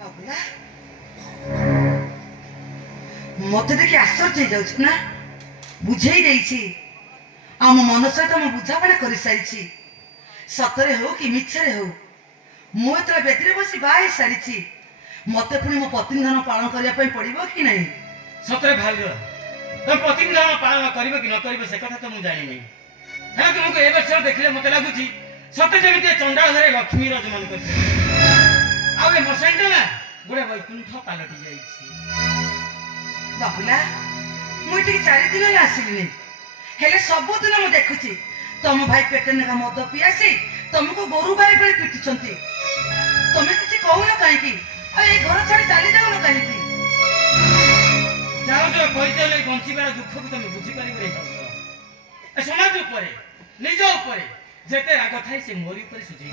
ବାବୁଲା ମତେ ଦେଖି ଆଶ୍ଚର୍ଯ୍ୟ ହେଇଯାଉଛି ନା? ବୁଝେଇ ଦେଇଛି, ଆମ ମନ ସହିତ ମୁଁ ବୁଝାପଣା କରିସାରିଛି। ସତରେ ହଉ କି ମିଛରେ ହଉ, ମୁଁ ଏତେବେଳେ ବେଦିରେ ବସି ବାହା ହେଇ ସାରିଛି। ମତେ ପୁଣି ମୋ ପତ୍ନୀ ଧର୍ମ ପାଳନ କରିବା ପାଇଁ ପଡିବ କି ନାହିଁ? ସତରେ ଭାଉଜ ତମ ପତ୍ନୀ ଧର୍ମ ପାଳନ କରିବ କି ନ କରିବ ସେ କଥା ତ ମୁଁ ଜାଣିନି। ହେଲେ ତୁମକୁ ଏ ବର୍ଷ ଦେଖିଲେ ମତେ ଲାଗୁଛି ସତେ ଯେମିତି ଚଣ୍ଡାଳ ଘରେ ଲକ୍ଷ୍ମୀ ରଜମାନ କରିଛି। ଆଉ ଏ ମଶାଣିଟା ନା ଗୋଟେ ବୈକୁଣ୍ଠ ପାଲଟି ଯାଇଛି। ବାବୁଲା ମୁଁ ଏଠିକି 4 ଦିନ ହେଲା ଆସିଲିଣି, ହେଲେ ସବୁଦିନ ମୁଁ ଦେଖୁଛି ତମ ଭାଇ ପେଟ ନେଖା ମଦ ପିଇ ଆସି ତମକୁ ଗୋରୁ ଗାଈ ଭଳି ପିଟୁଛନ୍ତି। ତମେ କିଛି କହୁନ କାହିଁକି? ଆଉ ଏଇ ଘର ଛାଡି ଚାଲି ଯାଉନ କାହିଁକି? ଯାଉଛ ପରିଚୟ ନେଇ ବଞ୍ଚିବାର ଦୁଃଖକୁ ତମେ ବୁଝିପାରିବ ନାହିଁ ଭାଉଜ। ଏ ସମାଜ ଉପରେ ନିଜ ଉପରେ ଯେତେ ରାଗ ଥାଏ ସେ ମୋରି ଉପରେ ସୁଝେଇ।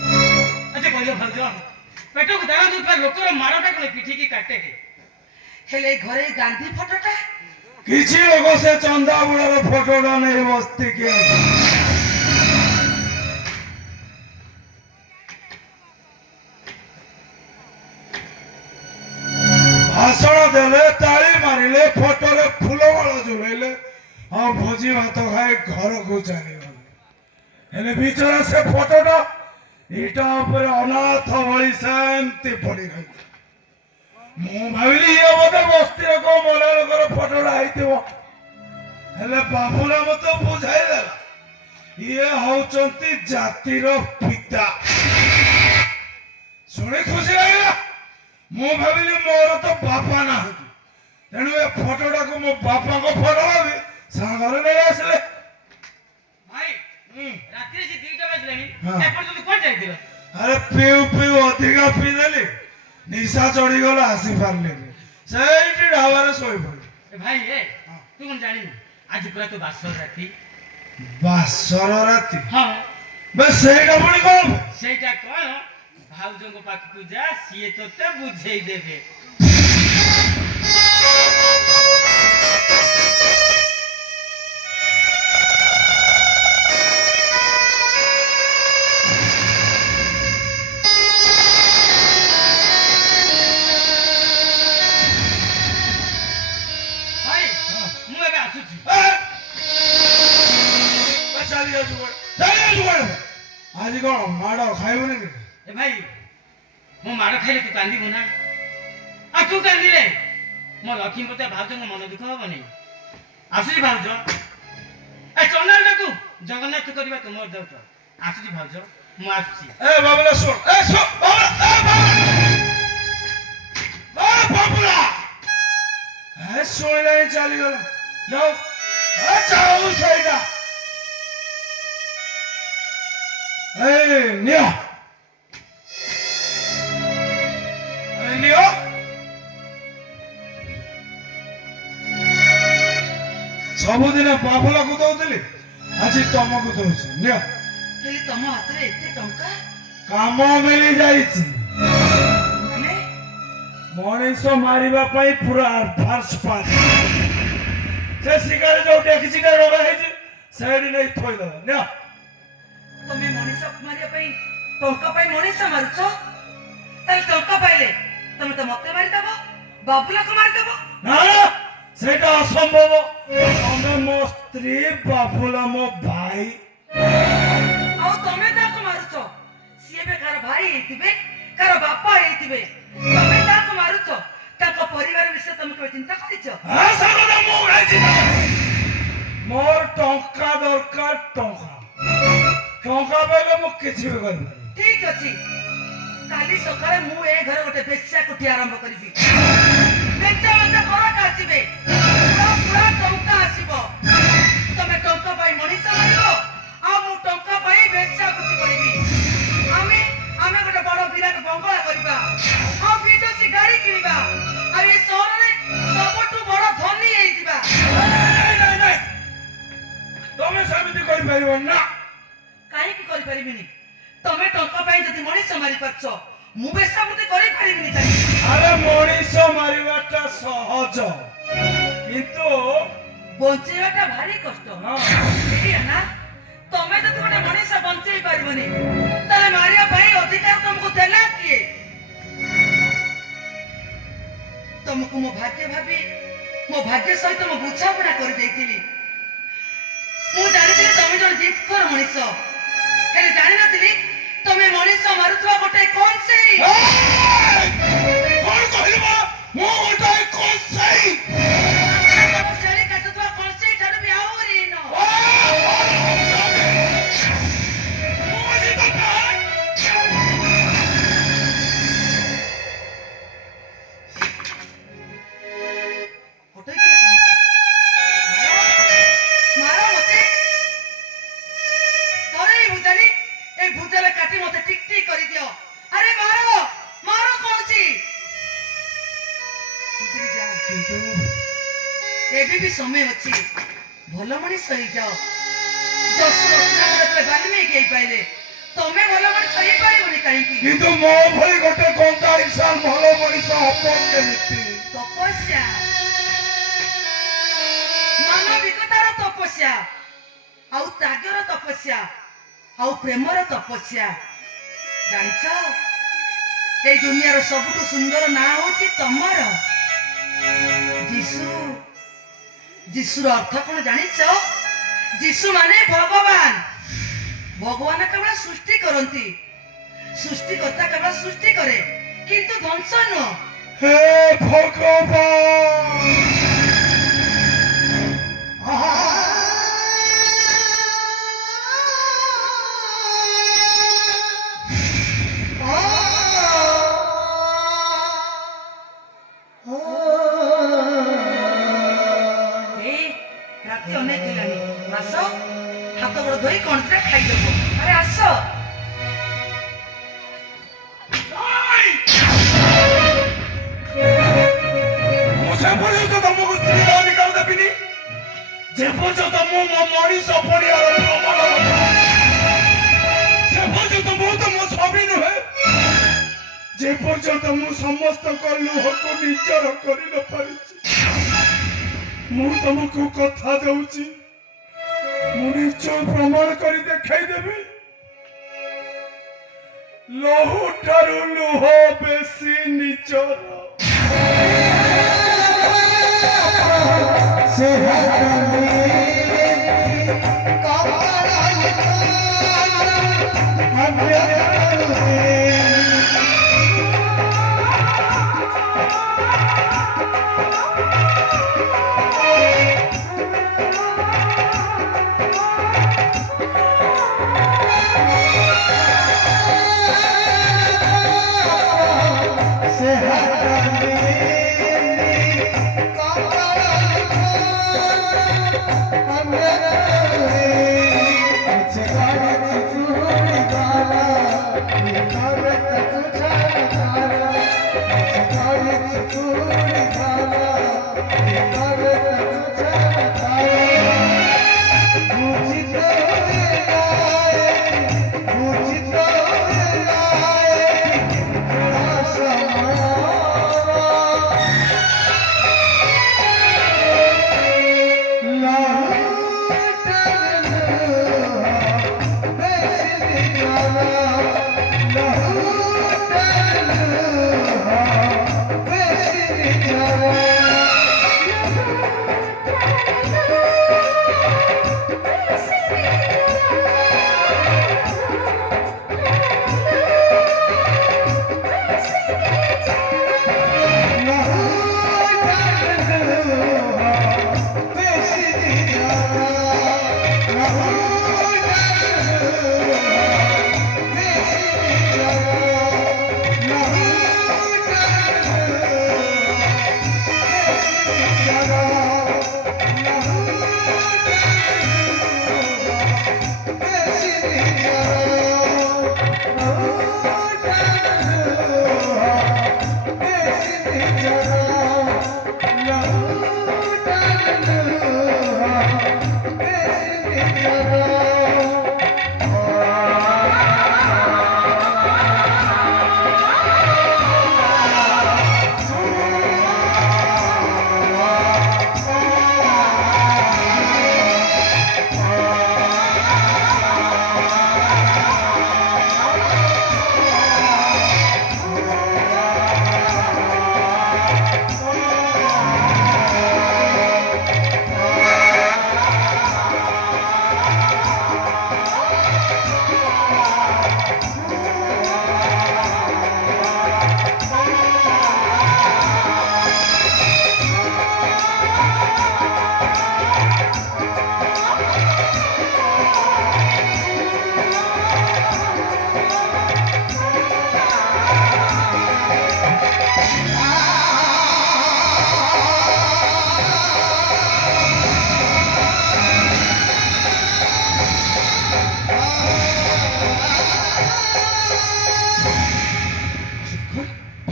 ଆଚ୍ଛା କହିଲ ଭାଉଜ, ପେଟକୁ ଦାନା ଦଉଥିବା ଲୋକର ମାରଟା କଣ ପିଠିକି କାଟେ? ହେଲେ ଏଇ ଘରେ ଗାନ୍ଧୀ ଫଟୋଟା? କିଛି ଲୋକ ସେ ଚନ୍ଦା ବୁଢ଼ାର ଫଟୋଟା ନେଇ ବସ୍ତିକି ଭାଷଣ ଦେଲେ, ତାଳି ମାରିଲେ, ଫଟୋରେ ଫୁଲମାଳ ଝୁଲେଇଲେ, ଆଉ ଭୋଜି ଭାତ ଖାଇ ଘରକୁ ଚାଲିଗଲେ। ହେଲେ ବିଚରା ସେ ଫଟୋଟା ଇଟା ଉପରେ ଅନାଥ ଭଳି ସେମିତି ପଡି ରହିଲା। ମୁଁ ଭାବିଲି ଇଏ ବୋଧେ ବସ୍ତିର କୋଉ ମଲା ଲୋକର ଫଟୋଟା ହେଇଥିବ। ହେଲେ ବାବୁଲା ମତେ ବୁଝାଇ ଦେଲା ଇଏ ହଉଛନ୍ତି ଜାତିର ପିତା। ଶୁଣି ଖୁସି ଲାଗିଲା। ମୁଁ ଭାବିଲି ମୋର ତ ବାପା ନାହାନ୍ତି, ତେଣୁ ଏ ଫଟୋଟାକୁ ମୋ ବାପାଙ୍କ ଫଟୋ ଭାବି ସାଙ୍ଗରେ ନେଇ ଆସିଲେ। ଭାଇ ରାତିରେ ସେ 2ଟା ବାଜିଲାଣି, ଏପର୍ଯ୍ୟନ୍ତ କୁଆଡେ ଯାଇଥିଲ? ଆରେ ପିଉ ପିଉ ଅଧିକା ପିଇଦେଲି, ନିଶା ଚଢିଗଲା, ଆସିପାରିଲିନି। ସେଇଠି ଢାବାରେ ଶୋଇପଡି। ଭାଇ ତୁ କଣ ଜାଣିନୁ ଆଜି ପୁରା ତ ବାସର ରାତି। ବାସର ରାତି? ହଁ ବେ ସେଇଟା ପୁଣି କଣ? ସେଇଟା କଣ ଭାଉଜଙ୍କ ପାଖକୁ ଯା, ସିଏ ତତେ ବୁଝେଇ ଦେବେ। ଭାଇ ମୁଁ ଏବେ ଆସୁଛି। ଆଜି କଣ ମାଡ ଖାଇବୁନି କି? ଏ ଭାଇ ମୁଁ ମାଡ଼ ଖାଇଲେ ତୁ କାନ୍ଦିବୁ ନା? ଆଉ ତୁ କାନ୍ଦିଲେ ମୋ ଲକ୍ଷ୍ମୀ ପତା ଭାଉଜଙ୍କ ମନ ଦୁଃଖ ହବନି। ଆସୁଛି ଭାଉଜ। ଏ ଚଣ୍ଡାଳଟାକୁ ଜଗନ୍ନାଥ କରିବା ତୁମର ଦେଉଛ। ଆସୁଛି ଭାଉଜ, ମୁଁ ଆସୁଛି। ଏ ବାବୁଲା ଶୁଣ, ଏ ଶୁଣ ବାବୁଲା, ଏ ଶୁଣିଲାଣି ଚାଲିଗଲା। ଯାଉ ଯାଉ ସେଇଟା ନିଅ ନିଅ। ସବୁଦିନ ବାବୁଲାକୁ ଦଉଥିଲି, ଆଜି ତମକୁ ଦଉଛି, ନିଅ। ହେଲେ ତମ ହାତରେ ଏତେ ଟଙ୍କା? କାମ ମିଳି ଯାଇଛି। ମାନେ ମଣିଷ ମାରିବା ପାଇଁ ପୁରା ଆଡଭାନ୍ସ ପାସ। ସେ ଶିକାରେ ଯୋଉ ଡେକିଚିଟା ରଗା ହେଇଛି ସେଇଠି ନେଇ ଥୋଇଦବ, ନିଅ। ତମେ ମଣିଷ ମାରିବା ପାଇଁ ଟଙ୍କା ପାଇଁ ମଣିଷ ମାରୁଛ? ତାହେଲେ ଟଙ୍କା ପାଇଲେ ତମେ ତ ମତେ ମାରିଦବ, ବାବୁଲାକୁ ମାରିଦବ। ନା ନା, ସେଇଟା ଅସମ୍ଭବ। ତମେ ମୋ ସ୍ତ୍ରୀ, ବାବୁଲା ମୋ ଭାଇ। ଆଉ ତମେ କାହାକୁ ମାରୁଛ? ସିଏ ବି କାହାର ଭାଇ ହେଇଥିବେ, କାହାର ବାପା ହେଇଥିବେ। ତମେ କାହାକୁ ମାରୁଛ? ତାଙ୍କ ପରିବାର ବିଷୟରେ ତମେ କେବେ ଚିନ୍ତା କରିଛ? ମୋର ଟଙ୍କା ଦରକାର, ଟଙ୍କା। ଟଙ୍କା ପାଇଲେ ମୁଁ କିଛି ବି କରିପାରିବି। ଠିକ ଅଛି, କାଲି ସକାଳେ ମୁଁ ଏ ଘରେ ଗୋଟେ ବେଶ୍ୟା କୋଠି ଆରମ୍ଭ କରିବି। ବେଶ୍ୟା ମତେ କରଟ ଆସିବେ, ପୁରା ଟଙ୍କା ଆସିବ। ତମେ ଟଙ୍କା ପାଇ ମଣିଷ ମାରିବ, ଆଉ ମୁଁ ଟଙ୍କା ପାଇ ବେଶ୍ୟା କୋଠି କରିବି। ଆମେ ଗୋଟେ ବଡ ବିରାଟ ବଙ୍ଗଳା କରିବା, ଆଉ ବିଦେଶୀ ଗାଡି କିଣିବା, ଆଉ ଏ ସହରରେ ସବୁଠୁ ବଡ ଧନୀ ହେଇଯିବା। ତମେ ସେମିତି କରିପାରିବ ନା? କାହିଁକି କରିପାରିବିନି? ତମେ ଟଙ୍କା ପାଇଁ ଯଦି ମଣିଷ ମାରି ପାରୁଛ, ମୁଁ ବେଶ୍ୟାବୃତ୍ତି କରିପାରିବିନି କାହିଁକି? ଆରେ ମଣିଷ ମାରିବାଟା ସହଜ, କିନ୍ତୁ ବଞ୍ଚେଇବାଟା ଭାରି କଷ୍ଟ। ଏଇଆ ନା? ତମେ ଯଦି ଗୋଟେ ମଣିଷ ବଞ୍ଚେଇ ପାରିବନି, ତାହେଲେ ମାରିବା ପାଇଁ ଅଧିକାର ତମକୁ ଦେଲା କିଏ? ଭାଗ୍ୟ ଭାବି ମୋ ଭାଗ୍ୟ ସହିତ ମୁଁ ବୁଝାପଣା କରିଦେଇଥିଲି। ମୁଁ ଜାଣିଥିଲି ତମେ ଜଣେ ଜିଦଖୋର ମଣିଷ, ହେଲେ ଜାଣିନଥିଲି ତମେ ମଣିଷ ମାରୁଥିବା ଗୋଟେ କଂସେଇ। କଣ କହିବ? ମୁଁ ଗୋଟେ କଂସେଇ। ଛେଳି କାଟୁଥିବା କଂସେଇ ଠାରୁ ବି ଆହୁରି ହୀନ। समय अच्छी भल मनीष जाओ बाल्मीकि पाइले तमें भल मनीष पारे कहीं किंतु मो भली गोटे गंगा इंसान भल मनीष तपस्या मानविकतार तपस्या आउ त्यागर तपस्या आउ प्रेमर तपस्या जानछ ए दुनियार सबुठु सुंदर ना होची तमर जीसु। जीशुर अर्थ कौन जानिछ? जीशु माने भगवान। भगवान केवल सृष्टि करती, सृष्टिकर्ता केवल सृष्टि करे किंतु ध्वंस नुह। हे भगवान हाथ गोड़ धोई कौन खाईदेव। अरे आस तुमको स्त्री निकाल देविनी जे पर्यंत मो मनीष परिवार से पर्यंत मो तुम स्वामी नुहे जे पर्यंत मु समस्त लुह को निजर कर मु तुमको कथा दूची मु निश्चय प्रमाण कर देखाई देवी लहू ठारू लुह बेसी निजर से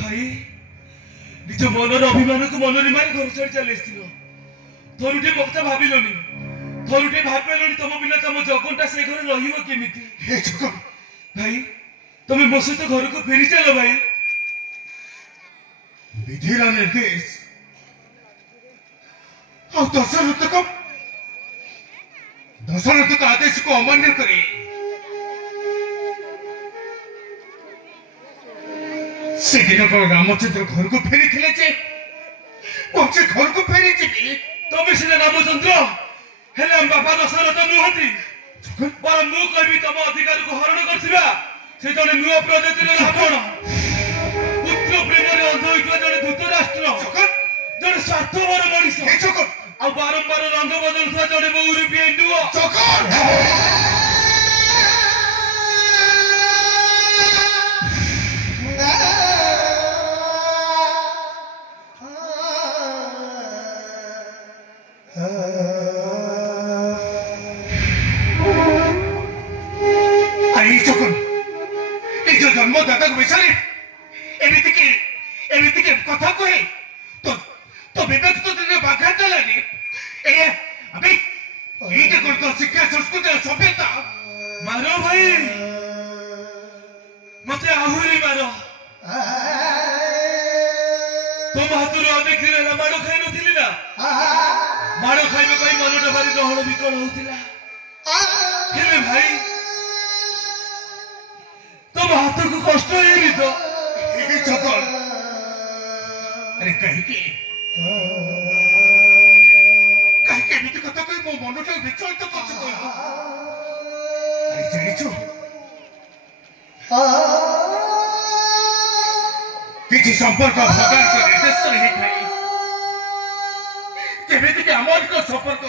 ଭାଇ ନିଜ ମନର ଅଭିମାନକୁ ମନରେ ମାରି ଘର ଛାଡ଼ି ଚାଲି ଆସିଥିଲ। ଥରୁଟେ ମୋ କଥା ଭାବିଲନି, ଥରୁଟେ ଭାବିଲନି ତମ ବିନା ତମ ଜଗନଟା ସେ ଘରେ ରହିବ କେମିତି? ହେ ଜଗନ, ଭାଇ ତମେ ମୋ ସହିତ ଘରକୁ ଫେରି ଚାଲ ଭାଇ। ବିଧିର ନିର୍ଦ୍ଦେଶ ଆଉ ଦଶରଥଙ୍କ ଆଦେଶକୁ ଅମାନ୍ୟ କରି ସେଦିନ କଣ ରାମଚନ୍ଦ୍ର ଘରକୁ ଫେରିଥିଲେ ଯେ ମୁଁ ସେ ଘରକୁ ଫେରିଯିବି? ତମେ ସିନା ରାମଚନ୍ଦ୍ର ହେଲେ ଆମ ବାପା ଦଶରଥ ନୁହନ୍ତି। ବରଂ ମୁଁ କହିବି ତମ ଅଧିକାରକୁ ହରଣ କରିଥିବା ସେ ଜଣେ ନୂଆ ପ୍ରଜାତିର ରାବଣ, ପୁତ୍ର ପ୍ରେମରେ ଅନ୍ଧ ହୋଇଥିବା ଜଣେ ଧୃତରାଷ୍ଟ୍ର, ଜଣେ ସ୍ୱାର୍ଥପର ମଣିଷ, ହେ ଜଗନ, ଆଉ ବାରମ୍ବାର ରଙ୍ଗ ବଦଳୁଥିବା ଜଣେ ବହୁରୂପୀ ଏଣ୍ଡୁଅ। ଜଗନ! ଆରେ ଜଗନ, ନିଜ ଜନ୍ମଦାତାଙ୍କ ବିଷୟରେ ଏମିତିକି କଥା କହେ ତ ବିବେକ ତ ଦିନେ ବାଘା ଦେଲାନି। এইটা কোন তো শিক্ষা সংস্কৃতি আর সভ্যতা? ମାର ଭାଇ, ମତେ ଆହୁରି ମାର। ତମ ହାତରୁ ଅନେକ ଦିନ ହେଲା ମାଡ଼ ଖାଇ ନଥିଲି ନା? ମାଡ଼ ଖାଇବା ପାଇଁ ମନଟା ଭାରି ଡହଳ ବିକଳ ହଉଥିଲା। ହେଲେ ଭାଇ ତମ ହାତକୁ କଷ୍ଟ ହେଇନି ତ? ଏ ଜଗନ, ଆରେ କାହିଁକି ଏମିତି କଥା କହି ମୋ ମନଟାକୁ ବିଚଳିତ କରୁଛୁ କହିଲ? ଆରେ ଜାଣିଛୁ, କିଛି ସମ୍ପର୍କ ଭଗବାନଙ୍କ ନିର୍ଦ୍ଦେଶରେ ହେଇଥାଏ। ଯେମିତିକି ଆମମାନଙ୍କ ସମ୍ପର୍କ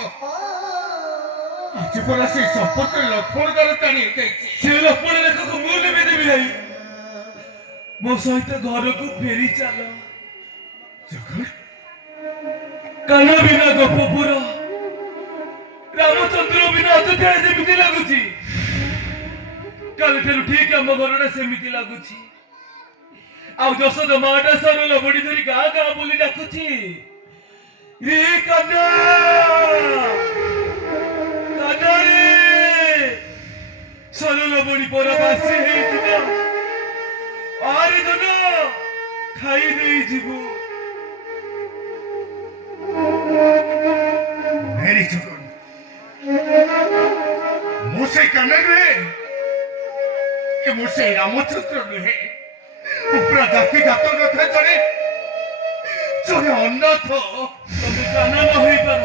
ଆଜି ପରା ସେଇ ସମ୍ପର୍କରେ ଲକ୍ଷ୍ମଣ ଦ୍ୱାରା ଟାଣି ହେଇଯାଇଛି। ସେ ଲକ୍ଷ୍ମଣ ରେଖାକୁ ମୁଁ ନେବି ଦେବି ନାହିଁ। ମୋ ସହିତ ଘରକୁ ଫେରି ଚାଲ। ଜଗନ, କାନ ବିନା ଗୋପପୁର, ରାମଚନ୍ଦ୍ର ବିନା ଅଯୋଧ୍ୟା ଯେମିତି ଲାଗୁଛି, କାଲିଠାରୁ ଠିକ ଆମ ଘରଟା ସେମିତି ଲାଗୁଛି। ଆଉ ଯଶୋଦ ମାଟା ସରଳ ବଡି ଧରି ଗାଁ ଗାଁ ବୋଲି ଡାକୁଛି, ରେ କାନା କାନା ରେ। ସରଳ ବଡି ପରବାସୀ ହେଇଯିବ, ଆରେ ଧନ ଖାଇ ନେଇଯିବୁ। ଭେରି ଜଗନ, ମୁଁ ସେଇ କାନ ନୁହେଁ, ମୁଁ ସେଇ ରାମଚନ୍ଦ୍ର ନୁହେଁ। ମୁଁ ପୁରା ଜାତି ଜାତ ନଥାଏ, ଜଣେ ଅନାଥ। ତମେ କାନା ନ ହୋଇପାର,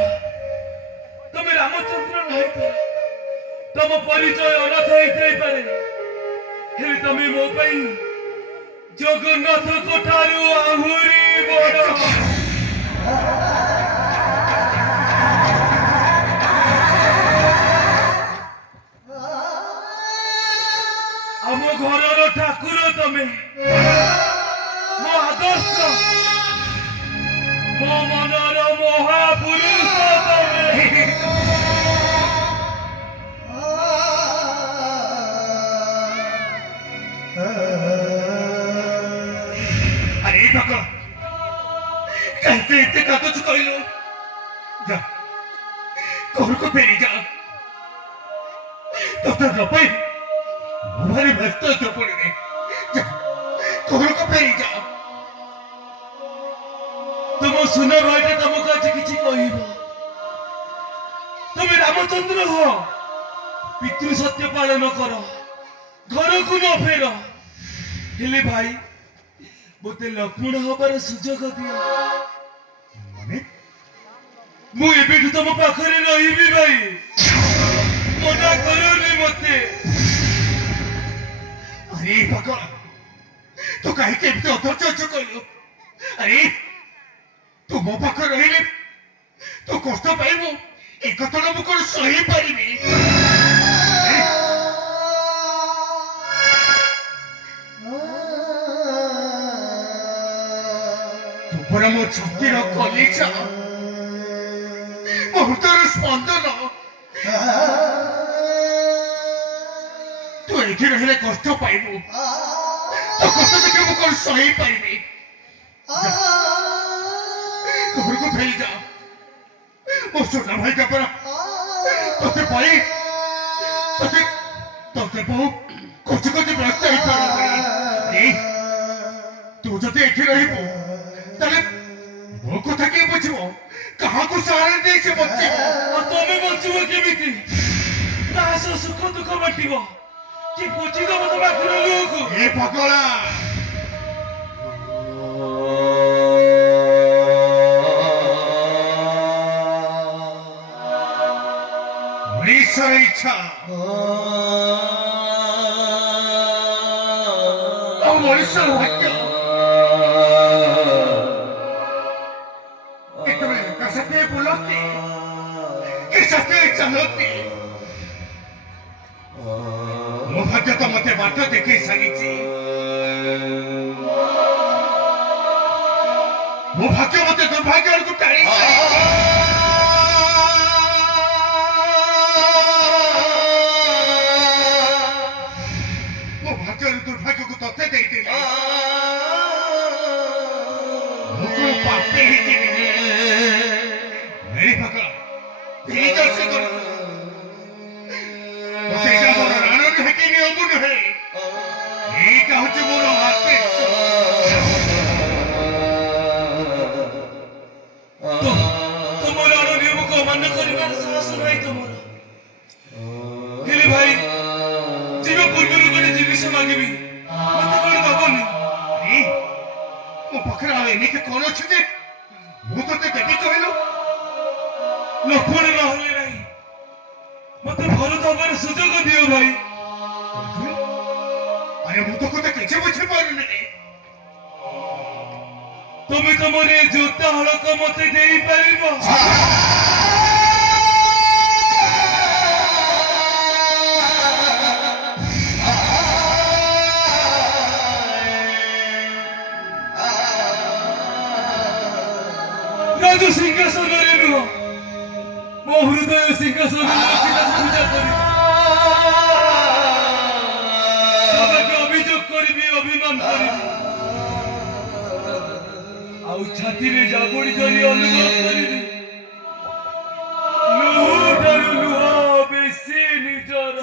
ତମେ ରାମଚନ୍ଦ୍ର ନ ହୋଇପାର, ତମ ପରିଚୟ ଅନାଥ ହେଇଥାଇପାରେ, ହେଲେ ତମେ ମୋ ପାଇଁ ଜଗନ୍ନାଥଙ୍କ ଠାରୁ ଆହୁରି ବଡ଼। ଆମ ଘରର ଠାକୁର ତମେ, ମୋ ଆଦର୍ଶ, ମୋ ମନର ମହାପୁରୁଷ ତମେ। ଆରେ ବାବା, କାହିଁକି ଏତେ କାନ୍ଦୁଛୁ କହିଲୁ? ଯା, ଘରକୁ ଫେରି ଯା। ତୋତେ ନ ପାଇ ମୁଁ ଭାରି ବ୍ୟସ୍ତ ହେଇ ପଡ଼ିବି। ଯା, ଘରକୁ ଫେରି ଯା। ତମ ସୁନା ଭାଇଟା ତମକୁ ଆଜି କିଛି କହିବ। ତମେ ରାମଚନ୍ଦ୍ର ହୁଅ, ପିତୃ ସତ୍ୟ ପାଳନ କର, ଘରକୁ ନ ଫେର। ହେଲେ ଭାଇ ମୋତେ ଲକ୍ଷ୍ମଣ ହବାର ସୁଯୋଗ ଦିଅ। ମାନେ ମୁଁ ଏବେଠୁ ତମ ପାଖରେ ରହିବି ଭାଇ, ମନା କରନି ମତେ। ଆରେ ବାବା, ତୁ କାହିଁକି ଏମିତି ଅଧୈର୍ଯ୍ୟ ଅଛୁ କହିଲୁ? ଆରେ ତୁ ମୋ ପାଖରେ ରହିଲେ ତୁ କଷ୍ଟ ପାଇବୁ, ଏ କଥାଟା ମୁଁ କଣ ସହିପାରିବି? ତୁ ପରା ମୋ ଛାତିର କଲିଜା, ମୋ ହୃଦୟର ସ୍ପନ୍ଦନ। ତୁ ଏଠି ରହିଲେ କଷ୍ଟ ପାଇବୁ, ତୋ କଷ୍ଟ ଦେଖି ମୁଁ କଣ ସହିପାରିବି? ঘরକୁ ଫେରି ଯା ମୋ ସୁନା ଭାଇଟା ପରା ତତେ ପାଇ ତତେ ବହୁ ଖୋଜି ଖୋଜି ବ୍ୟସ୍ତ ହେଇପାରିବନି ତୁ ଯଦି ଏଠି ରହିବୁ ତାହେଲେ ମୋ କଥା କିଏ ବୁଝିବ କାହାକୁ ସାହାରା ଦେଇ ସେ ବଞ୍ଚିବ ଆଉ ତମେ ବଞ୍ଚିବ କେମିତି ତା ସହ ସୁଖ ଦୁଃଖ ବାଣ୍ଟିବ କି ପୋଛିଦବ ତମ ଆଖିର ଲୁହକୁ ଏ ପଗଳା ମଣିଷର ଇଚ୍ଛା ଆଉ ମଣିଷର ଭାଗ୍ୟ କେତେବେଳେ ଏକା ସାଥେ ବୁଲନ୍ତି କେ ସାଥେ ଚାଲନ୍ତି ମୋ ଭାଗ୍ୟ ତ ମତେ ବାଟ ଦେଖେଇ ସାରିଛି ମୋ ଭାଗ୍ୟ ମତେ ଦୁର୍ଭାଗ୍ୟ ଆଡ଼କୁ ଟାଣି ସାରିଛି ମୋ ଭାଗ୍ୟରୁ ଦୁର୍ଭାଗ୍ୟକୁ ତତେ ଦେଇଦେଲି ମୁଁ କଣ ପାପୀ ହେଇଯିବି मेरी पकड़ मेरी कैसे करूं तो तेरा मोरा राणो है कि नहीं अबुन है ये कहूं जो मोरा हाथे तो ତୁମ ରାଣ ନିୟମକୁ ଅମାନ୍ୟ କରିବାର ସାହସ ନାହିଁ ତମର ହେଲେ ଭାଇ ଯିବା ପୂର୍ବରୁ ଗୋଟେ ଜିନିଷ ମାଗିବି ମତେ କଣ ଦବନି अरे वो पकड़ वाले ने के कौन अच्छे थे वो तो ते देवी कहलो ଲକ୍ଷ୍ମଣ ନହେଲେ ନାହିଁ ମତେ ଭରତ ହବାର ସୁଯୋଗ ଦିଅ ଭାଇ अरे वो तो कोते कैसे बुझे पारुने ତମେ ତମର ଏ ଜୋତା ହଳକ ମତେ ଦେଇପାରିବ ରାଜୁ ସିଂହାସନରେ ନୁହଁ ମୋ ହୃଦୟ ସିଂହାସନରେ ରଖି ତାକୁ ପୂଜା କରିବି ତମକୁ ଅଭିଯୋଗ କରିବି ଅଭିମାନ କରିବି ଆଉ ଛାତିରେ ଜାବୁଡ଼ି ଧରି ଅନୁଭବ କରିବି ଲୁହଠାରୁ ଲୁହ ବେଶୀ ନିଜର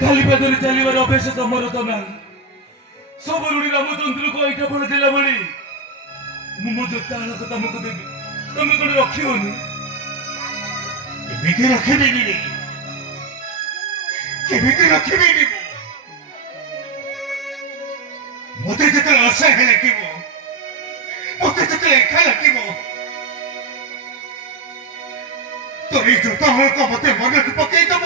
ଖାଲି ପାଦରେ ଚାଲିବାର ଅଭ୍ୟାସ ତମର ତ ନାହିଁ ସବୁ ଋଣୀ ରାମଚନ୍ଦ୍ରକୁ ଏଇଟା ଫଳ ଦେଲା ଭଳି ମୁଁ ମୋ ଜୋତା ହଳକ ତମକୁ ଦେବି ତମେ କଣ ରଖିବନି କେମିତି ରଖିବିନି କେମିତି ରଖିବିନି ମତେ ଯେତେବେଳେ ଅସହାୟ ଲାଗିବ ମତେ ଯେତେବେଳେ ଏକା ଲାଗିବ ତୋର ଏଇ ଜୋତା ହଳକ ମତେ ମନେକୁ ପକେଇଦବ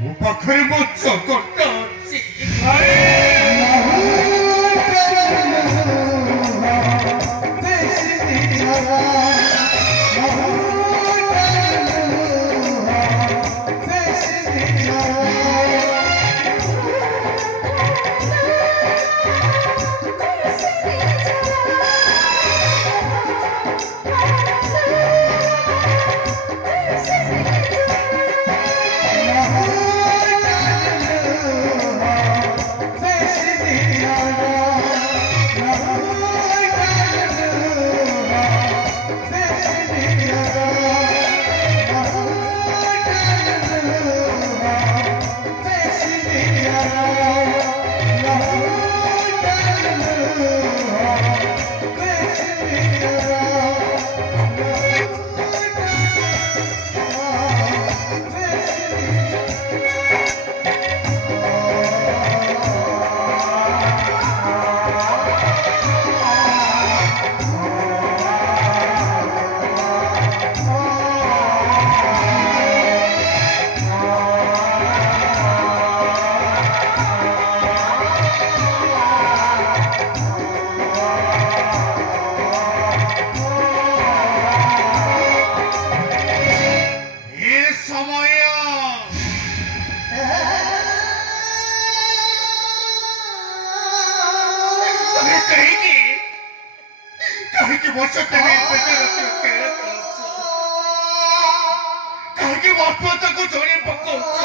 ମୋ ପାଖରେ ମୋ ଚକଟା ଅଛି ବର୍ଷ ତଳେ କାହିଁକି ବାପା ତାକୁ ଜଣେ ପକାଉଛ?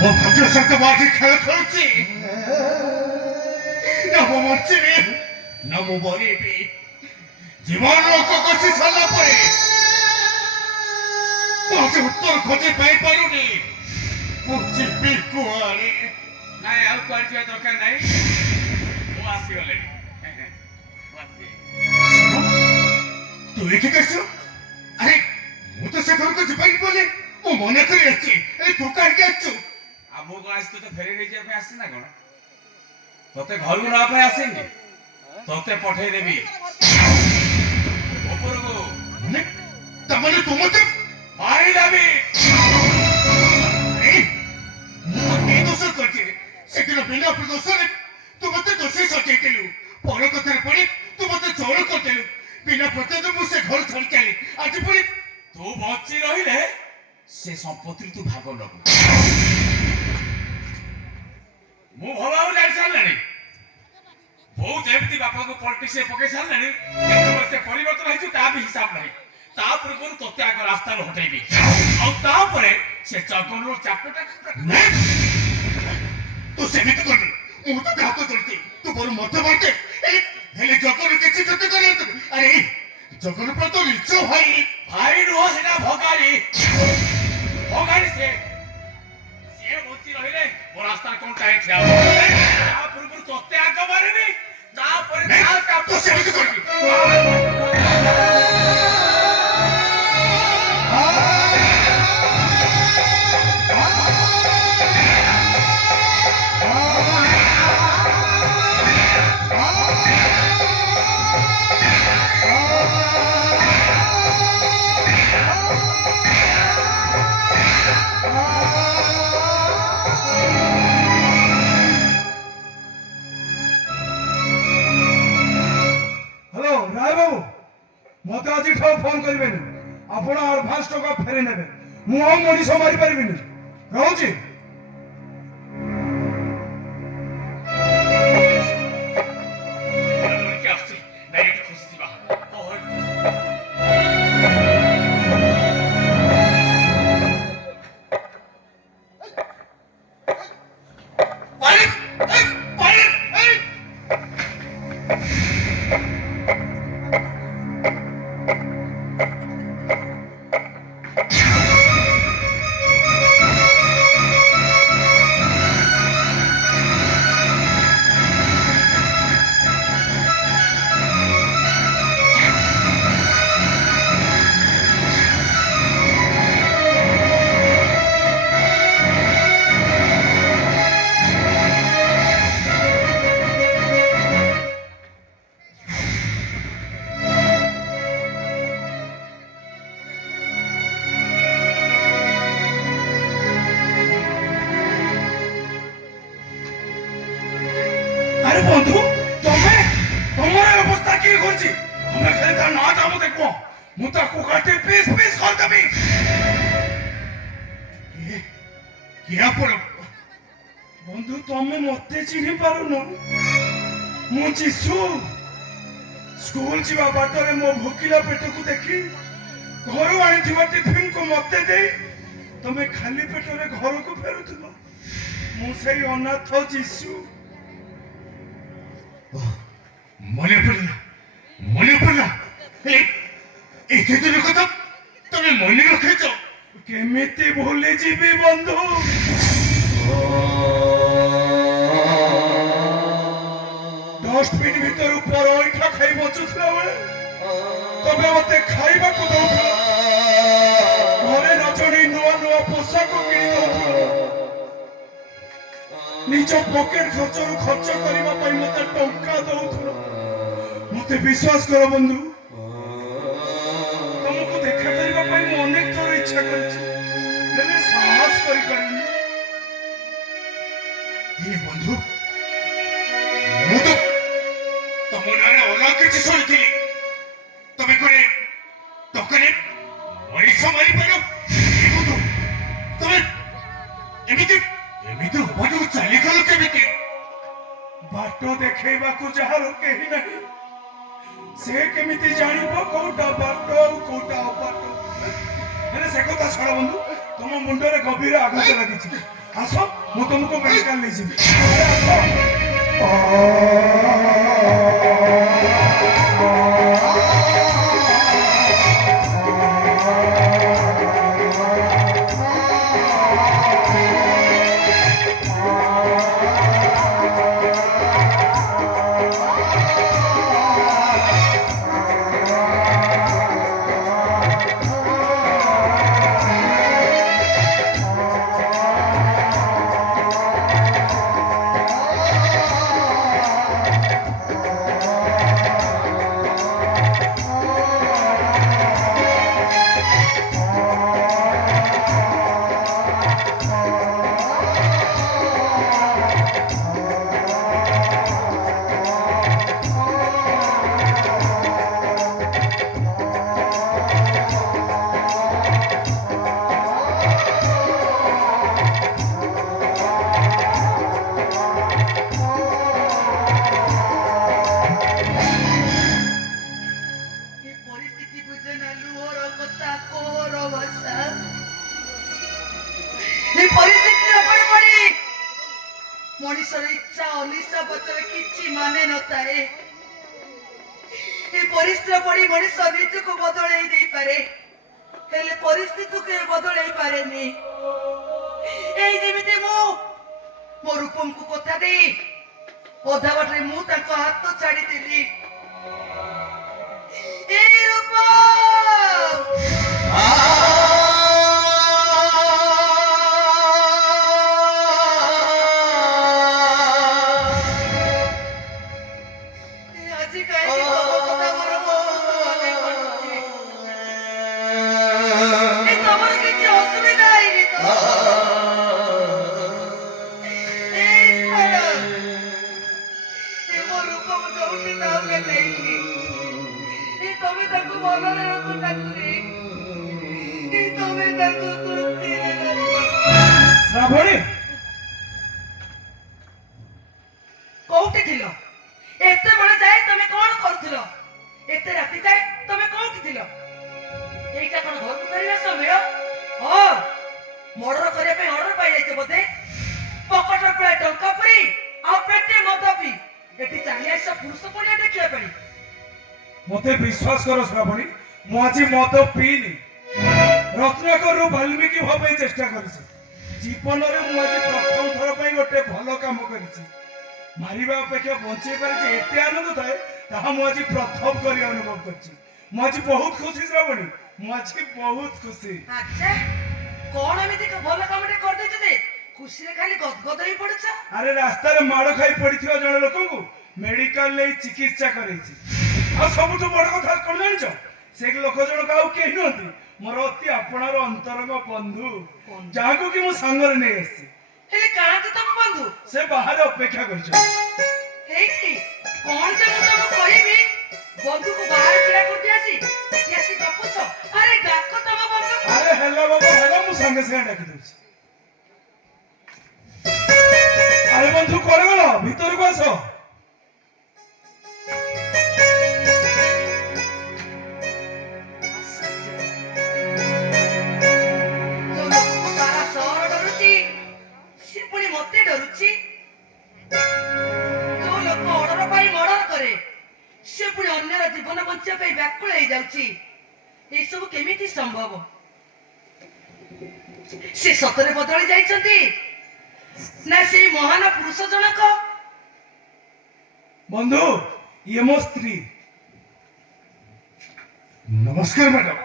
ମୋ ଭାଗ୍ୟ ସହିତ ମୁଁ ଆଜି ଖେଳ ଖେଳୁଛି। ନା ମୁଁ ବଞ୍ଚିବି ନା ମୁଁ ମରିବି। ଜୀବନର କଷି ସାରିଲା ପରେ ମୁଁ ଆଜି ଉତ୍ତର ଖୋଜି ପାଇପାରୁନି। ମୁଁ ଯିବି କୁଆଡ଼େ? ନାଇଁ ଆଉ କୁଆଡ଼େ ଯିବା ଦରକାର ନାହିଁ, ମୁଁ ଆସିଗଲିଣି। ତୁ ଏଠିକି ଆସିଛୁ? ଆରେ ମୁଁ ତ ସେ ଘରକୁ ଯିବାକୁ ବୋଲି ମୁଁ ମନେ କରି ଆସିଛି। ତୁ କାହିଁକି ଆସିଛୁ? ଆଉ ମୁଁ କଣ ଆସିଛି ତୋତେ ଫେରେଇ ନେଇଯିବା ପାଇଁ ଆସିଛି ନା କଣ? ତୋତେ ଘରକୁ ନେବା ପାଇଁ ଆସିନି, ତୋତେ ପଠେଇଦେବି ଉପରକୁ। ତାମାନେ ତୁ ମତେ ମାରିଦେବି। ମୁଁ କି ଦୋଷ କରିଛି? ସେଦିନ ବିନା ଦୋଷରେ ତୁ ମତେ ଦୋଷୀ ସଜେଇଥିଲୁ। ପର କଥାରେ ପଡି ତୁ ମତେ ଚୋର କରିଦେଲୁ। ବିନା ପ୍ରତିବାଦ ମୁଁ ସେ ଘର ଛାଡ଼ି ଚାଲି। ଆଜି ପୁଣି ତୁ ବଞ୍ଚି ରହିଲେ ସେ ସମ୍ପତ୍ତିରୁ ତୁ ଭାଗ ନବୁ। ମୁଁ ଭଲ ଭାବରେ ଜାଣି ସାରିଲାଣି, ବୋଉ ଯେମିତି ବାପାକୁ ପଲିଟିକ୍ସରେ ପକେଇ ସାରିଲାଣି, କେତେବେଳେ ସେ ପରିବର୍ତ୍ତନ ହେଇଛି ତା ବି ହିସାବ ନାହିଁ। ତା ପୂର୍ବରୁ ତୋତେ ଆଗ ରାସ୍ତାରୁ ହଟେଇବି, ଆଉ ତାପରେ ସେ ଜଗନର ଚାପଟା। ତୁ ସେମିତି କରିବୁ। ମୁଁ ତ ହାତ ଧରିଛି। ତୁ ମୋର ମତ ବାଣ୍ଟେ ହେଲେ ଜଗନ କିଛି କ୍ଷତି କରିବାକୁ। ଆରେ ଜଗନ ପାଇଁ ତ ନିଜ ଭାଇ। ଭାଇ ନୁହଁ, ସେଟା ଭଗାରୀ। ଭଗାରୀ ସିଏ ବଞ୍ଚି ରହିଲେ ମୋ ରାସ୍ତାରେ କଣ ଟାଇ ଠିଆ ହବ। ତା ପୂର୍ବରୁ ତୋତେ ଆଗ ମାରିବି, ତାପରେ ତୁ ସେମିତି କରିବି। হ্যালো রায়বাবু, মতো আজি ফোন করবেন। আপনার আডভান্স টাকা ফেরে নেবে। মু আর মনিষ মারি পারিবিনি। রହୁছি। আসছে ନାଇଁ ଏଠି ଖସିଯିବା। আরে বন্ধু, তোমার অবস্থা কি করছি? তুমি খালি তার না যাবো দেখবো। মু তাকে কাটি পিস পিস করদেবি। କିଆ ପଡ বন্ধু, তুমি মতে চিনি পারুন। মু যিশু। স্কুল যা বাটরে মো ভোকিলা পেটকু দেখি ঘরু আনিথিবা টিফিন কু মতে দেই তুমি খালি পেটরে ঘরকু ফেরুথিল। মু সেই অনাথ যিশু। ମନେ ପଡିଲା। ଏତେ ଦିନ କଥା ତମେ ମନେ ରଖିଛ? কেমিতি ভুলি যাবি বন্ধু? ডস্টবিন ভিতর উপর অইঠা খাই বঁচুଥିଲା বেলে তবে মতে খাইବାକୁ দଉଥିଲା। ঘরে নচড়ি নূয়া নূয়া পোশাক কিনি দଉଥିଲା। নিজ পকেট খরচରୁ ଖର୍ଚ୍ଚ କରିବା ପାଇଁ ମତେ ଟଙ୍କା ଦଉଥିଲା। ମତେ ବିଶ୍ୱାସ କର ବନ୍ଧୁ, ତମକୁ ଦେଖା କରିବା ପାଇଁ ମୁଁ ଅନେକ ଥର ଇଚ୍ଛା କରିଛି, ହେଲେ ସାହସ କରିପାରିନି। ହେଲେ ବନ୍ଧୁ, ମୁଁ ତ ତମ ନାଁରେ ଅଲଗା କିଛି ଶୁଣିଥିଲି। ତମେ କରେ ଟଙ୍କାରେ ମଣିଷ ମାରିପାର? ତମେ ଏମିତି ବାଟ ଦେଖେଇବାକୁ ଯାହାର କେହି ନାହିଁ ସେ କେମିତି ଜାଣିବ କୋଉଟା ବାଟ ଆଉ କୋଉଟା ଅବାଟ? ହେଲେ ସେ କଥା ଛାଡ଼ ବନ୍ଧୁ, ତମ ମୁଣ୍ଡରେ ଗଭୀର ଆଘାତ ଲାଗିଛି। ଆସ ମୁଁ ତମକୁ ମେଡିକାଲ ନେଇଯିବି। ମଣିଷର ଇଚ୍ଛା ଅନିଚ୍ଛା ପଛରେ କିଛି ମାନେ ନଥାଏ। ଏ ପରିସ୍ଥିତିରେ ପଡି ମଣିଷ ନିଜକୁ ବଦଳେଇ ଦେଇପାରେ, ହେଲେ ପରିସ୍ଥିତିକୁ ବଦଳେଇ ପାରେନି। ଏଇ ଯେମିତି ମୁଁ ମୋ ରୂପମକୁ କଥା ଦେଇ ଅଧା ବାଟରେ ମୁଁ ତାଙ୍କ ହାତ ଛାଡିଥିଲି। ଏଇ ରୂପମ ଶ୍ରାବଣୀ, କୋଉଠି ଥିଲ? ଏତେବେଳେ ଯାଏ ତମେ କଣ କରୁଥିଲ? ଏତେ ରାତି ଯାଏ ତମେ କୋଉଠି ଥିଲ? ଏଇଟା କଣ ଘରକୁ ଫେରିବା ସମୟ? ମର୍ଡର କରିବା ପାଇଁ ଅର୍ଡର ପାଇଯାଇଛ ବୋଧେ? ପକେଟରେ ପୁରା ଟଙ୍କା ପରି ଆଉ ପେଟେ ମଦ ପିଇ ଏଠି ଚାଲି ଆସିଛ ପୁରୁଷ ପଣିଆ ଦେଖିବା ପାଇଁ। ମତେ ବିଶ୍ୱାସ କର ଶ୍ରାବଣୀ, ମୁଁ ଆଜି ମଦ ପିଇନି। ରତ୍ନାକରରୁ ବାଲ୍ମୀକି ହବା ପାଇଁ ଚେଷ୍ଟା କରିଛି। ଜୀବନରେ ମୁଁ ଆଜି ପ୍ରଥମ ଥର ପାଇଁ ଗୋଟେ ଭଲ କାମ କରିଛି। ମାରିବା ଅପେକ୍ଷା ବଞ୍ଚେଇ ପାରିଛି ଏତେ ଆନନ୍ଦ ଥାଏ, ତାହା ମୁଁ ଆଜି ପ୍ରଥମ କରି ଅନୁଭବ କରିଛି। ମୁଁ ଆଜି ବହୁତ ଖୁସି ଶ୍ରାବଣୀ, ମୁଁ ଆଜି ବହୁତ ଖୁସି। ଆଚ୍ଛା, କଣ ଏମିତି ଭଲ କାମଟେ କରିଦେଇଛ ଯେ ଖୁସିରେ ଖାଲି ଗଦଗଦ ହେଇ ପଡୁଛ? ଆରେ ରାସ୍ତାରେ ମାଡ଼ ଖାଇ ପଡିଥିବା ଜଣେ ଲୋକଙ୍କୁ ମେଡିକାଲ ନେଇ ଚିକିତ୍ସା କରେଇଛି। ଆଉ ସବୁଠୁ ବଡ କଥା କଣ ଜାଣିଛ? ସେ ଲୋକ ଜଣକ ଆଉ କେହି ନୁହନ୍ତି, ମୋର ଅତି ଆପଣାର ଅନ୍ତରଙ୍ଗ ବନ୍ଧୁ, ଯାହାକୁ କି ମୁଁ ସାଙ୍ଗରେ ନେଇ ଆସିଛି। ହେଲେ କାହାନ୍ତି ତମ ବନ୍ଧୁ? ସେ ବାହାରେ ଅପେକ୍ଷା କରିଛନ୍ତି। ହେଇକି କଣ ଯେ ମୁଁ ତମକୁ କହିବି? ବନ୍ଧୁକୁ ବାହାରେ ଛିଡା କରିଦି ଆସି ଏଠି ଆସି ଗପୁଛ। ଆରେ ଡାକ ତମ ବନ୍ଧୁକୁ। ଆରେ ହେଲା ବାବା ହେଲା, ମୁଁ ସାଙ୍ଗେ ସାଙ୍ଗେ ଡାକି ଦଉଛି। ଆରେ ବନ୍ଧୁ କୁଆଡେ ଗଲ? ଭିତରକୁ ଆସ। ସାରା ସହର ଡରୁଛି, ସେ ପୁଣି ମତେ ଡରୁଛି। ଯୋଉ ଲୋକ ଅର୍ଡର ପାଇଁ ମର୍ଡର କରେ, ସେ ପୁଣି ଅନ୍ୟର ଜୀବନ ବଞ୍ଚିବା ପାଇଁ ବ୍ୟାକୁଳ ହେଇଯାଉଛି। ଏସବୁ କେମିତି ସମ୍ଭବ? ସେ ସତରେ ବଦଳି ଯାଇଛନ୍ତି ନା ସେଇ ମହାନ ପୁରୁଷ ଜଣକ? ବନ୍ଧୁ, ଇଏ ମୋ ସ୍ତ୍ରୀ। ନମସ୍କାର ମ୍ୟାଡାମ।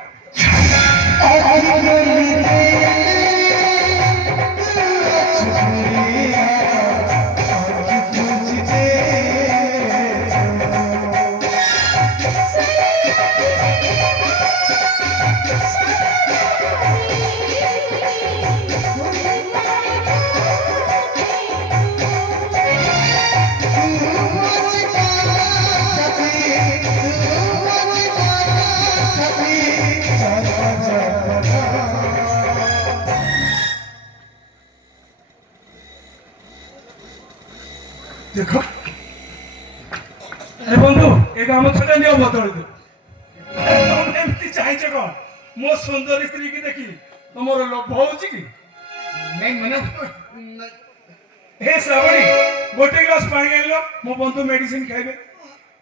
ଦେଖ ଆରେ ବନ୍ଧୁ ଏ ଗାମୁଛାଟା ନିଅ ବଦଳି ଦିଅ। ତମେ ଏମିତି ଚାହିଁଛ କଣ? ମୋ ସୁନ୍ଦରୀ ସ୍ତ୍ରୀ କି ଦେଖି ତମର ଲୋଭ ହଉଛି କି? ନାଇଁ ମାନେ ହେ ଶ୍ରାବଣୀ ଗୋଟେ ଗ୍ଲାସ ପାଣି ଆଣିଲ, ମୋ ବନ୍ଧୁ ମେଡିସିନ ଖାଇବେ।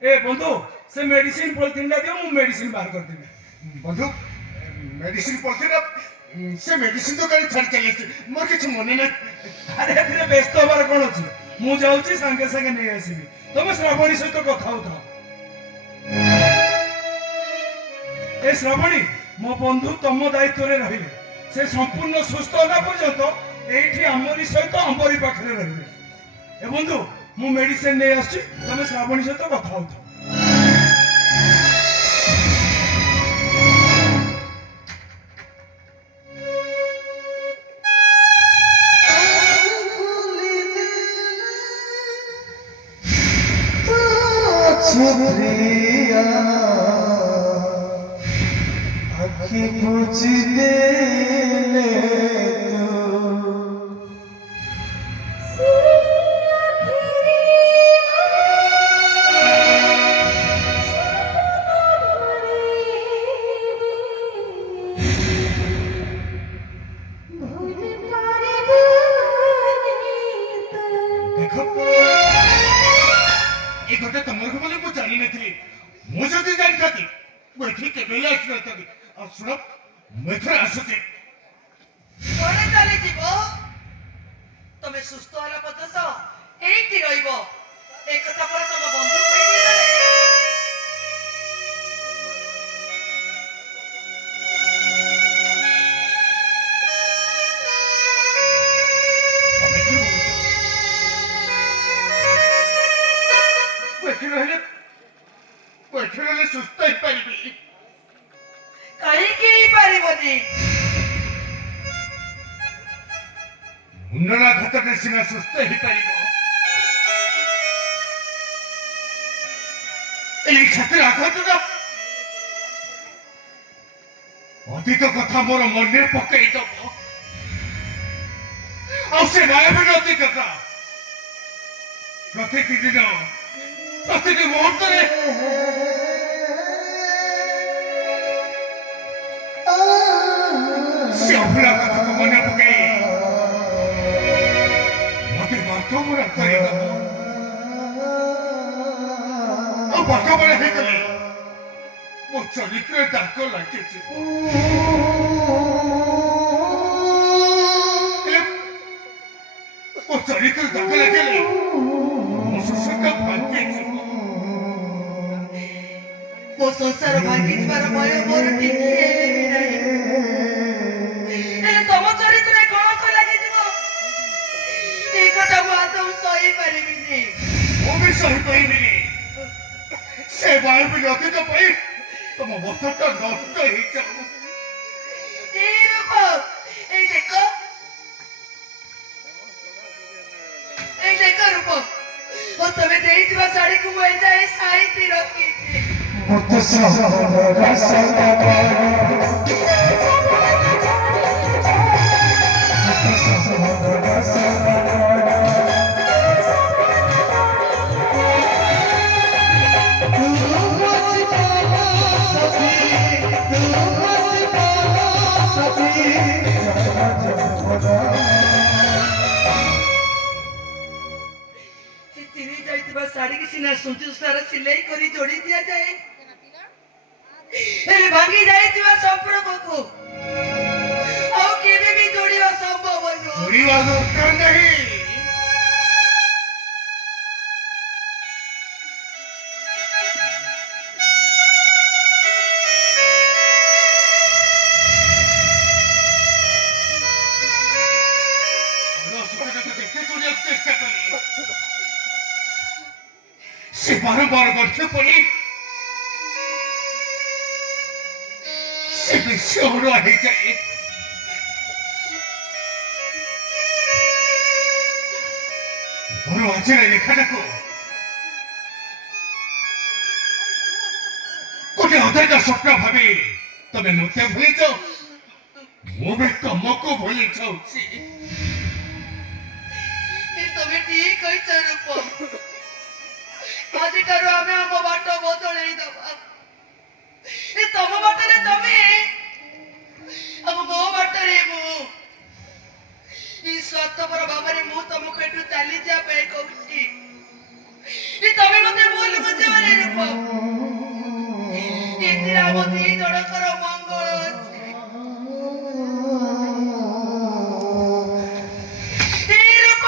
ଏ ବନ୍ଧୁ ସେ ମେଡିସିନ ପଲିଥିନଟା ଦିଅ, ମୁଁ ମେଡିସିନ ବାହାର କରିଦେବି। ବନ୍ଧୁ ମେଡିସିନ ପଡ଼ିଥିଲା ସେ ମେଡିସିନ ଦୋକାନ ଛାଡ଼ି ଚାଲିଛି, ମୋର କିଛି ମନେ ନାହିଁ। ଆରେ ଏଥିରେ ବ୍ୟସ୍ତ ହବାର କଣ ଅଛି? ମୁଁ ଯାଉଛି ସାଙ୍ଗେ ସାଙ୍ଗେ ନେଇ ଆସିବି। ତମେ ଶ୍ରାବଣୀ ସହିତ କଥା ହଉଥାଅ। ଏ ଶ୍ରାବଣୀ ମୋ ବନ୍ଧୁ ତମ ଦାୟିତ୍ୱରେ ରହିଲେ। ସେ ସମ୍ପୂର୍ଣ୍ଣ ସୁସ୍ଥ ହେଲା ପର୍ଯ୍ୟନ୍ତ ଏଇଠି ଆମରି ସହିତ ଆମରି ପାଖରେ ରହିବେ। ଏ ବନ୍ଧୁ ମୁଁ ମେଡିସିନ ନେଇ ଆସୁଛି, ତମେ ଶ୍ରାବଣୀ ସହିତ କଥା ହଉଥାଅ। আখি বুঝি দেলে ଦେଖ ଏ କଥା ତମକୁ ବୋଲି ମୁଁ ଜାଣିନଥିଲି। ମୁଁ ଯଦି ଜାଣିଥାନ୍ତି ମୁଁ ଏଠି କେବେ ହେଲେ ଆସିନଥାନ୍ତି। ଆଉ ଶୁଣ ମୁଁ ଏଥର ଆସୁଛି। କୁଆଡ଼େ ଚାଲିଯିବ? ତମେ ସୁସ୍ଥ ହେଲା ପର୍ଯ୍ୟନ୍ତ ଏଇଠି ରହିବ। ଏ କଥା ପରେ ତମ ବନ୍ଧୁ କହିଦେଲେ। ତମେ କି କହୁଛ? ମୁଁ ଏଠି ରହିଲେ ସୁସ୍ଥ ହେଇପାରିବି। କାହିଁକି ହେଇପାରିବନି? ମୁଣ୍ଡନାଘାତରେ ସିନା ସୁସ୍ଥ ହେଇପାରିବ। ଏଇ ଛାତିର ଆଘାତର ଅତୀତ କଥା ମୋର ମନେ ପକେଇଦବ। ଆଉ ସେ ମାୟାବୀ ଅତୀତଟା ପ୍ରତିଟି ଦିନ ପ୍ରତିଟି ମୁହୂର୍ତ୍ତରେ ସେ ଅଭୁଲା କଥାକୁ ମନେ ପକେଇ ମତେ ବାଟମରା କରିଦବ। ଆଉ ବାଟମରା ହେଇଗଲେ ମୋ ଚରିତ୍ରରେ ଦାଗ ଲାଗିଛି। ମୋ ଚରିତ୍ରରେ ଦାଗ ଲାଗିଲେ ମୋ ସଂସାର ଭାଙ୍ଗିଯିବ। ମୋ ସଂସାର ଭାଙ୍ଗିଯିବାର ଭୟ ମୋର ଟିକିଏ ହେଲେ ବି ନାହିଁ। ହେଲେ ତମ ଚରିତ୍ରରେ କଳଙ୍କ ଲାଗିଯିବ, ଏଇ କଥା ମୁଁ ଆଦୌ ସହିପାରିବିନି। ମୁଁ ବି ସହିପାରିବିନି। ସେ ମାୟାବୀ ଅତୀତ ପାଇଁ ତମ ମତଟା ନଷ୍ଟ ହେଇଯାଉ। এই রূপ, এই দেখো রূপ, ও তুমি ଦେଇଥିବା ଶାଢ଼ୀକୁ ମୁଁ ଏଯାଏ ସାଇତି ରଖିଛି। মতো সবল রসনা ଚିରି ଯାଇଥିବା ଶାଢ଼ୀକି ସିନା ସୂଚୁସାର ସିଲେଇ କରି ଯୋଡ଼ି ଦିଆଯାଏ, ହେଲେ ଭାଙ୍ଗି ଯାଇଥିବା ସମ୍ପର୍କକୁ ଆଉ କେବେ ବି ଯୋଡ଼ିବା ସମ୍ଭବ ନୁହଁ। जोड़िवा दरकार नहीं। से बारंबार गठे पड़ी से बेसी अणुआ हो जाए। ମୋର ଅଜୟ ଲେଖାଟାକୁ ଗୋଟେ ଅଧୈକ ସ୍ୱପ୍ନ ଭାବି ତମେ ମୋତେ ଭୁଲିଛ, ମୁଁ ବି ତମକୁ ଭୁଲି ଯାଉଛି। ତମେ ଠିକ କହିଛ ରୂପ, ଆଜିଠାରୁ ଆମେ ଆମ ବାଟ ବଦଳେଇ ଦବା। ଏ ତମ ବାଟରେ ତମେ ଆଉ ମୋ ବାଟରେ ମୁଁ। এই ସ୍ୱାର୍ଥପର ଭାବରେ ମୁଁ ତମକୁ ଏଠୁ ଚାଲି ଯିବା ପାଇଁ କହୁଛି। ତମେ ମତେ ଭୁଲ ବୁଝିବନି ରୂପ। ଏଥିରେ ଆମ ଦି ଜଣଙ୍କର ମଙ୍ଗଳ ଅଛି। ରୂପ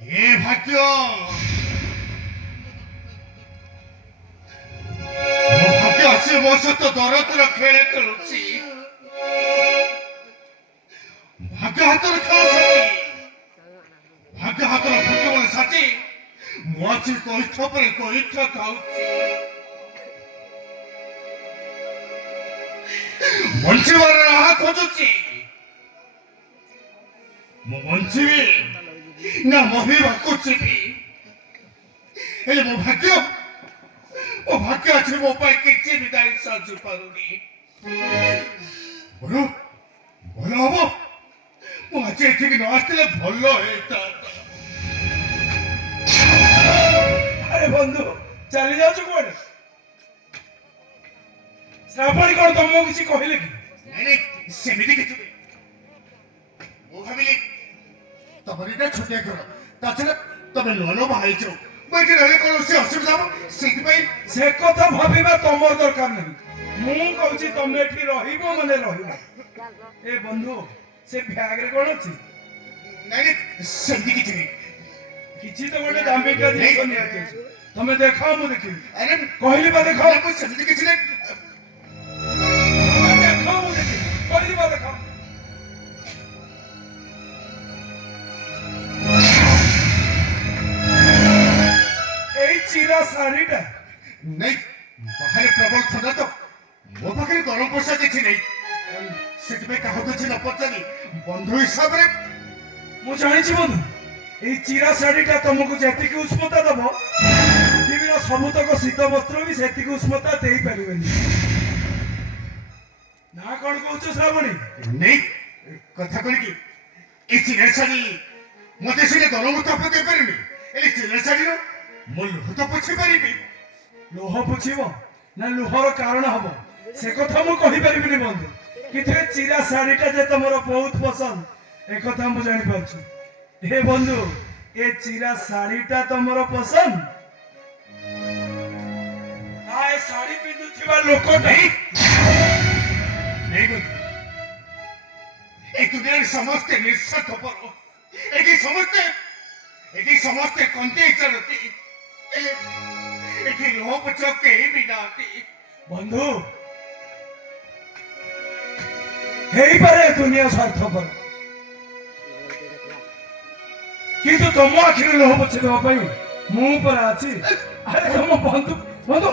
ଏ ଭାଗ୍ୟ ମୋ ଭାଗ୍ୟ ଅଛି ମୋ ସହିତ ଦରଦର ଖେଳ ଖେଳୁଛି। ଭାଗ୍ୟ ହାତର ଖେଳ ସାଥୀ, ଭାଗ୍ୟ ହାତର ଫୁଟବଲ ସାଥୀ। ମୁଁ ଆଜି କଇଠ ପରେ କଇଠ ଖାଉଛି। ବଞ୍ଚିବାର ରାହା ଖୋଜୁଛି। ମୁଁ ବଞ୍ଚିବି ନା ମରିବାକୁ ଯିବି। ହେଲେ ମୋ ଭାଗ୍ୟ ଅଛି ମୋ ପାଇଁ କିଛି ବି ଦାୟୀ ସାଜୁ ପାରୁନି। ଭଲ ହବ ମୁଁ ଆଜି ଏଠିକି ନ ଆସିଥିଲେ ଭଲ ହେଇଥାନ୍ତା। ଆରେ ବନ୍ଧୁ ଚାଲି ଯାଉଛୁ କୁଆଡେ? ଶ୍ରାବଣୀ କଣ ତମକୁ କିଛି କହିଲେ କି? ନାଇଁ ସେମିତି କିଛି ନୁହେଁ। ମୁଁ ଭାବିଲି ତମର ଏଇଟା ଛୋଟିଆ ଘର, ତାଛଡ଼ା ତମେ ନୂଆ ନୂଆ ବାହା ହେଇଛ। ମୁଁ ଏଠି ରହିଲେ କୌଣସି ଅସୁବିଧା ହବ ସେଇଥିପାଇଁ। ସେ କଥା ଭାବିବା ତମର ଦରକାର ନାହିଁ। ମୁଁ କହୁଛି ତମେ ଏଠି ରହିବ ମାନେ ରହିବ। ଏ ବନ୍ଧୁ ସେ ବ୍ୟାଗରେ କଣ ଅଛି? ନାଇଁ ସେମିତି କିଛି ନାହିଁ। କିଛି ତ ଗୋଟେ ଦାମିକା ଜିନିଷ ନିହାତି ଅଛି। ତମେ ଦେଖାଅ ମୁଁ ଦେଖିବି। ଆରେ କହିଲି ବା ଦେଖାଅ। ମୁଁ ସେମିତି କିଛି ନାହିଁ। ତମେ ଦେଖାଅ ମୁଁ ଦେଖିବି। କହିଲି ବା ଦେଖାଅ। ଏଇ ଚିରା ଶାଢୀଟା ନାଇଁ ବାହାରେ ପ୍ରବଳ ଥଣ୍ଡା ତ ମୋ ପାଖରେ ଗରମ ପୋଷାକ କିଛି ନାହିଁ। ସେଥିପାଇଁ କାହାକୁ କିଛି ନ ପଚାରି ବନ୍ଧୁ ହିସାବରେ ମୁଁ ଜାଣିଛି ବନ୍ଧୁ। ଏଇ ଚିରା ଶାଢୀଟା ତମକୁ ଯେତିକି ଉଷ୍ମତା ଦବ ପୃଥିବୀର ସବୁତକ ଶୀତ ବସ୍ତ୍ର ବି ସେତିକି ଉଷ୍ମତା ଦେଇପାରିବେନି। ନା କଣ କହୁଛ ଶ୍ରାବଣୀ? ନେଇ କଥା କହିକି ଏ ଚିରା ଶାଢ଼ୀ ମତେ ସେଟା ଗରମ ତାପ ଦେଇପାରିନି। ଏ ଚିରା ଶାଢ଼ୀର ମୁଁ ଲୁହ ତ ପୋଛି ପାରିବି। ଲୁହ ପୋଛିବ ନା ଲୁହର କାରଣ ହବ ସେ କଥା ମୁଁ କହିପାରିବିନି ବନ୍ଧୁ। କିନ୍ତୁ ଏ ଚିରା ଶାଢୀଟା ଯେ ତମର ବହୁତ ପସନ୍ଦ ଏ କଥା ମୁଁ ଜାଣିପାରୁଛି। ହେ ବନ୍ଧୁ ଏ ଚିରା ଶାଢୀଟା ତମର ପସନ୍ଦ ନା ଏ ଶାଢୀ ପିନ୍ଧୁଥିବା ଲୋକଟା? ନେଇ ବନ୍ଧୁ ଏ ଦୁନିଆରେ ସମସ୍ତେ ନିଃସ୍ୱାର୍ଥପର। ଏଠି ସମସ୍ତେ କନ୍ଦେଇ ଚାଲନ୍ତି। ଏଠି ଲୁହ ପୋଛ କେହି ବି ନାହାନ୍ତି। ବନ୍ଧୁ ହେଇପାରେ ଦୁନିଆ ସ୍ୱାର୍ଥପର, କିନ୍ତୁ ତମ ଆଖିରେ ଲୁହ ପୋଛି ଦେବା ପାଇଁ ମୁଁ ପରା ଅଛି। ଆରେ ତମ ବନ୍ଧୁ ବନ୍ଧୁ